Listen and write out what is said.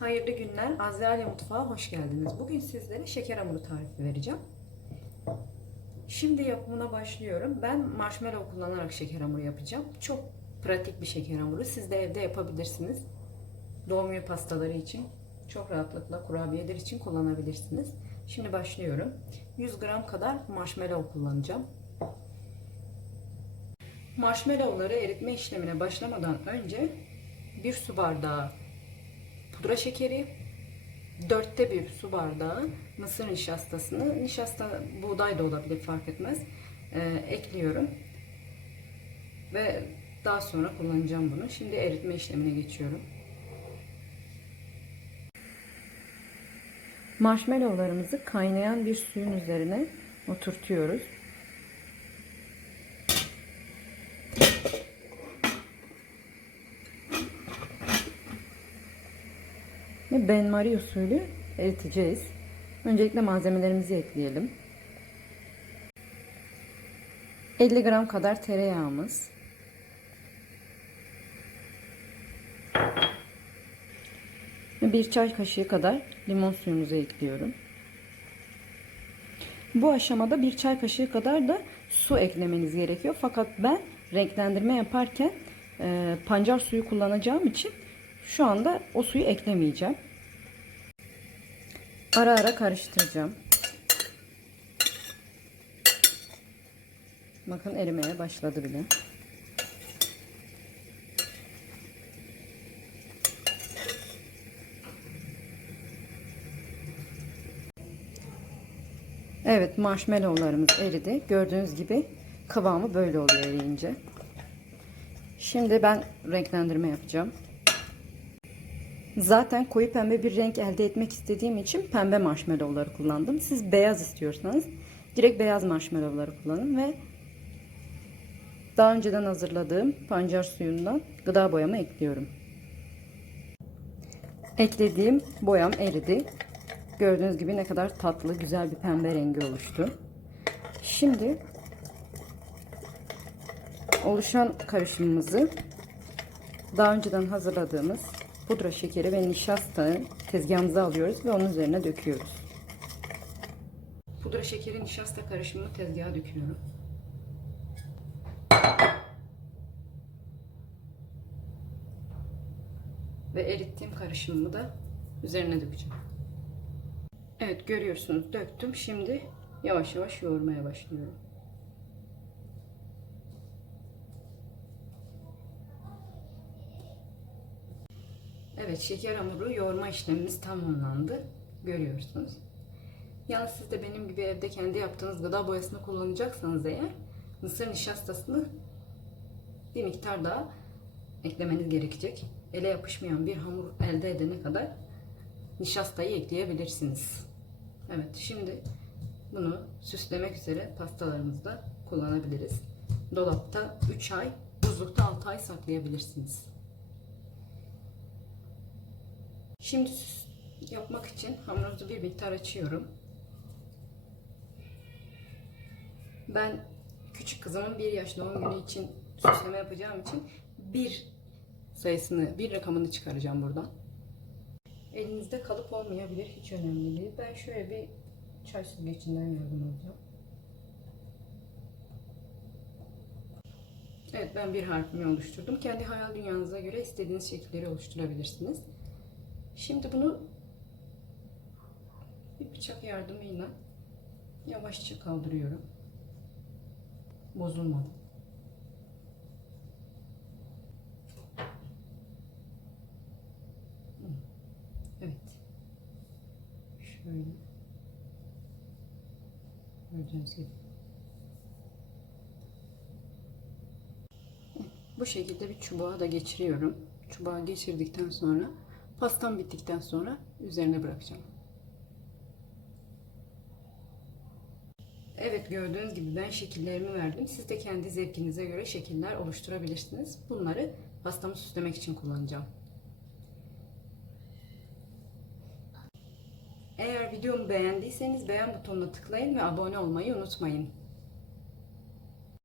Hayırlı günler. Azrailya Mutfağı hoş geldiniz. Bugün sizlere şeker hamuru tarifi vereceğim. Şimdi yapımına başlıyorum. Ben marshmallow kullanarak şeker hamuru yapacağım. Çok pratik bir şeker hamuru. Siz de evde yapabilirsiniz. Doğum günü pastaları için çok rahatlıkla kurabiyeler için kullanabilirsiniz. Şimdi başlıyorum. 100 gram kadar marshmallow kullanacağım. Marshmallowları eritme işlemine başlamadan önce bir su bardağı pudra şekeri, dörtte bir su bardağı mısır nişastasını, nişasta buğday da olabilir fark etmez, e, ekliyorum. Ve daha sonra kullanacağım bunu. Şimdi eritme işlemine geçiyorum. Marshmallowlarımızı kaynayan bir suyun üzerine oturtuyoruz. Ve benmari usulü eriteceğiz. Öncelikle malzemelerimizi ekleyelim. 50 gram kadar tereyağımız. Ve bir çay kaşığı kadar limon suyumuzu ekliyorum. Bu aşamada bir çay kaşığı kadar da su eklemeniz gerekiyor. Fakat ben renklendirme yaparken e, pancar suyu kullanacağım için şu anda o suyu eklemeyeceğim. Ara ara karıştıracağım. Bakın erimeye başladı bile. Evet marshmallowlarımız eridi. Gördüğünüz gibi kıvamı böyle oluyor eriyince. Şimdi ben renklendirme yapacağım. Zaten koyu pembe bir renk elde etmek istediğim için pembe marshmallowları kullandım. Siz beyaz istiyorsanız direkt beyaz marshmallowları kullanın ve daha önceden hazırladığım pancar suyundan gıda boyama ekliyorum. Eklediğim boyam eridi. Gördüğünüz gibi ne kadar tatlı, güzel bir pembe rengi oluştu. Şimdi oluşan karışımımızı daha önceden hazırladığımız pudra şekeri ve nişasta tezgahımıza alıyoruz ve onun üzerine döküyoruz. Pudra şekeri nişasta karışımını tezgaha döküyorum. Ve erittiğim karışımımı da üzerine dökeceğim. Evet görüyorsunuz döktüm. Şimdi yavaş yavaş yoğurmaya başlıyorum. Evet şeker hamuru yoğurma işlemimiz tamamlandı. Görüyorsunuz. Yalnız siz de benim gibi evde kendi yaptığınız gıda boyasını kullanacaksanız eğer mısır nişastasını bir miktar daha eklemeniz gerekecek. Ele yapışmayan bir hamur elde edene kadar nişastayı ekleyebilirsiniz. Evet şimdi bunu süslemek üzere pastalarımızda kullanabiliriz. Dolapta 3 ay, buzlukta 6 ay saklayabilirsiniz. Şimdi yapmak için hamurunuzu bir miktar açıyorum. Ben küçük kızımın bir yaş doğum günü için süsleme yapacağım için bir sayısını, bir rakamını çıkaracağım buradan. Elinizde kalıp olmayabilir, hiç önemli değil. Ben şöyle bir çay süzgecinden yardım alacağım. Evet ben bir harfimi oluşturdum. Kendi hayal dünyanıza göre istediğiniz şekilleri oluşturabilirsiniz. Şimdi bunu bir bıçak yardımıyla yavaşça kaldırıyorum. Bozulmadan. Evet. Şöyle. Gördüğünüz gibi. Bu şekilde bir çubuğa da geçiriyorum. Çubuğa geçirdikten sonra pastam bittikten sonra üzerine bırakacağım. Evet gördüğünüz gibi ben şekillerimi verdim. Siz de kendi zevkinize göre şekiller oluşturabilirsiniz. Bunları pastamı süslemek için kullanacağım. Eğer videomu beğendiyseniz beğen butonuna tıklayın ve abone olmayı unutmayın.